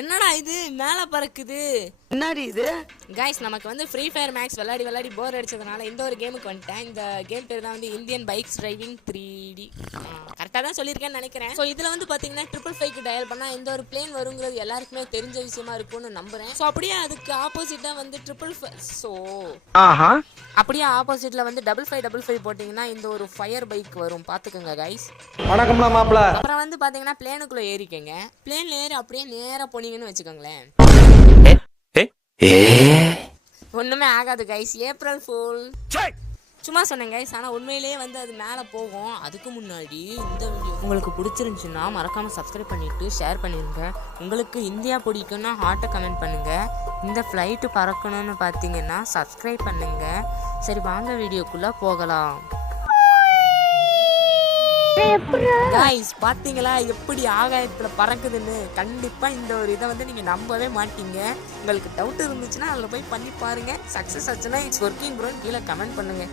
என்னடா இது மேல பறக்குது? என்னடி இது? गाइस நமக்கு வந்து ஃப்ரீ ஃபயர் மேக்ஸ் விளையாடி போர் அடிச்சதனால இந்த ஒரு கேமுக்கு வந்துட்டேன். இந்த கேம் பேர் தான் வந்து இந்தியன் பைக்ஸ் டிரைவிங் 3D. கரெக்டா தான் சொல்லியிருக்கேன்னு நினைக்கிறேன். ஸோ இதுல வந்து பாத்தீங்கன்னா 555 டயல் பண்ணா இந்த ஒரு பிளேன் வருங்கிறது எல்லாருக்குமே தெரிஞ்ச விஷயமா இருக்கும்னு நம்புறேன். ஸோ அப்படியே அதுக்கு ஆப்போசிட்டா வந்து 555 அப்படியே ஆப்போசிட்ல வந்து 5555 போட்டீங்கன்னா இந்த ஒரு ஃபயர் பைக் வரும், பாத்துக்கோங்க गाइस. வணக்கம்டா மாப்ள. அப்புறம் வந்து பாத்தீங்கன்னா பிளேனுக்குள்ள ஏறிக்கங்க. பிளேன்ல ஏறி அப்படியே நேரா போனீங்கன்னு வச்சுக்கோங்களேன், ஒண்ணுமே ஆகாது கைஸ். ஏப்ரல் ஃபூல் சும்மா சொன்னேன் கைஸ். ஆனால் உண்மையிலேயே வந்து அது மேலே போகும். அதுக்கு முன்னாடி இந்த வீடியோ உங்களுக்கு பிடிச்சிருந்துச்சுன்னா மறக்காமல் சப்ஸ்கிரைப் பண்ணிவிட்டு ஷேர் பண்ணிடுங்க. உங்களுக்கு இந்தியா பிடிக்குன்னா ஹார்ட்டை கமெண்ட் பண்ணுங்கள். இந்த ஃப்ளைட்டு பறக்கணும்னு பார்த்தீங்கன்னா சப்ஸ்கிரைப் பண்ணுங்கள். சரி வாங்க வீடியோக்குள்ளே போகலாம். गाइस பாத்தீங்களா எப்படி ஆகாயத்துல பறக்குதுன்னு? கண்டிப்பா இந்த ஒரு இதை வந்து நீங்க நம்பவே மாட்டீங்க. உங்களுக்கு டவுட் இருந்துச்சுன்னா அதில் போய் பண்ணி பாருங்க. சக்சஸ் ஆச்சுன்னா இட்ஸ் ஒர்க்கிங் ப்ரோன்னு கீழே கமெண்ட் பண்ணுங்க.